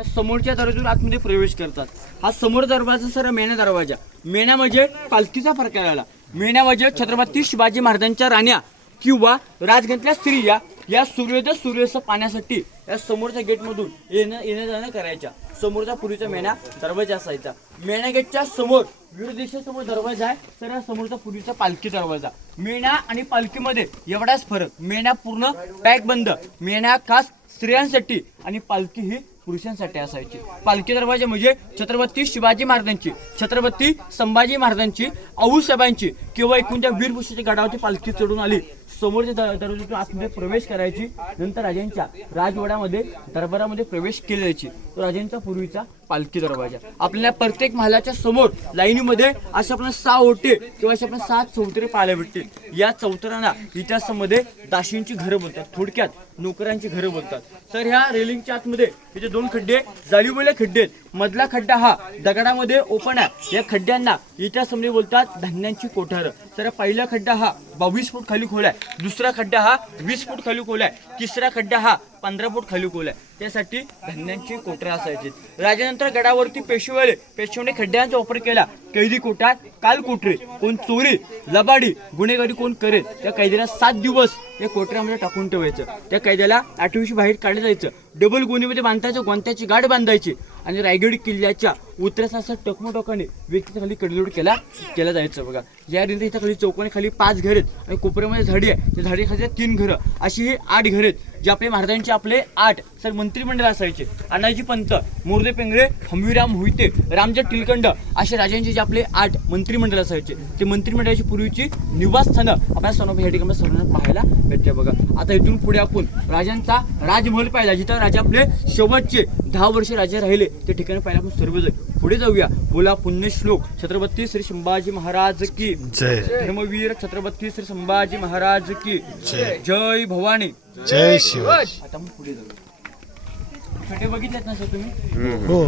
त्या समोरच्या दरवाजातून आतमध्ये प्रवेश करतात. हा समोर दरवाजा सर मेणा दरवाजा. मेणा म्हणजे पालखीचा प्रकार आला. मेणा म्हणजे छत्रपती शिवाजी महाराजांच्या राण्या किंवा राजघराण्यातल्या स्त्रिया या सूर्योदय सूर्यास्त पाहण्यासाठी या समोरच्या गेटमधून येणं जाणं करायच्या. समोरचा पूर्वीचा मेणा दरवाजा असायचा. मेणा गेटच्या समोर विरुद्ध दिशेसमोर दरवाजा आहे तर या समोरचा पूर्वीचा पालखी दरवाजा. मेणा आणि पालखीमध्ये एवढाच फरक. मेणा पूर्ण पॅक बंद. मेणा खास स्त्रियांसाठी आणि पालखी ही पुरुषांसाठी असायची. पालखी दरवाजा म्हणजे छत्रपती शिवाजी महाराजांची, छत्रपती संभाजी महाराजांची, आऊसाहेबांची किंवा एकूण त्या वीरपुरुषाच्या गडावरती पालखी चढून आली समोरच्या दरवाजातून आतमध्ये प्रवेश करायची. नंतर राजांच्या राजवाड्यामध्ये दरबारामध्ये प्रवेश केली जायची. तो राजांचा पूर्वीचा पालखी दरवाजा. आपल्याला प्रत्येक महालाच्या समोर लाईनीमध्ये अशा आपल्याला 6 ओटे किंवा अशा आपल्याला 7 चौतरे पाहायला भेटतील. या चौतरांना इतिहासामध्ये दाशींची घरं बोलतात, थोडक्यात नोकरांची घरं बोलतात. तर ह्या रेलिंगच्या आतमध्ये इथे 2 खड्डे जाळीवले खड्डे आहेत. मधला खड्डा हा दगडामध्ये ओपन आहे. या खड्ड्यांना इतिहासामध्ये बोलतात धान्यांची कोठारं. तर पहिला खड्डा हा 22 फूट खाली खोल आहे. दुसरा खड्डा हा 20 फूट खाली खोल आहे. तिसरा खड्डा हा 15 फूट खाली खोल आहे. त्यासाठी धान्यांची कोठरं असायची. राजानंतर गडावरती पेशवेने खड्ड्यांचा वापर केला. कैदी कोठार, काल कोठरे, कोण चोरी लबाडी गुन्हेगारी कोण करेल त्या कैद्याला 7 दिवस या कोठऱ्यामध्ये टाकून ठेवायचं. त्या कैद्याला 8 दिवशी बाहेर काढलं जायचं. डबल गोणीमध्ये बांधायचं, गोंत्याची गाठ बांधायची आणि रायगड किल्ल्याच्या उतरास असं टकमोटकाने व्यक्तीच्या खाली कडलोड केला जायचं. बघा या रिंद इथं खाली चौकोनी खाली 5 घर आहेत आणि कोपऱ्यामध्ये झाडी आहे. त्या झाडी खाली 3 घरं अशी हे 8 घर आहेत. जे आपले महाराजांचे आपले 8 सर मंत्रिमंडळ असायचे. अण्णाजी पंत, मोरदे पेंगळे, हंबीराम मोहिते, रामजी टिळकंड असे राजांचे जे आपले 8 मंत्रिमंडळ असायचे. ते मंत्रिमंडळाची पूर्वीची निवासस्थानं आपल्या सोनोबा या ठिकाणी सर्वांना पाहायला भेटते. बघा आता इथून पुढे आपण राजांचा राजमहल पाहिला, जिथं राजा आपले शेवटचे 10 वर्ष राजे राहिले ते ठिकाणी पाहिला आपण सर्वजण. पुढे जाऊया. बोला पुण्यश्लोक छत्रपती श्री संभाजी महाराज की जय. धर्मवीर छत्रपती श्री संभाजी महाराज की जय. जय भवानी, जय शिवाजी. आता मग पुढे जाऊया. छोटे बघितलेत ना सर तुम्ही? हो.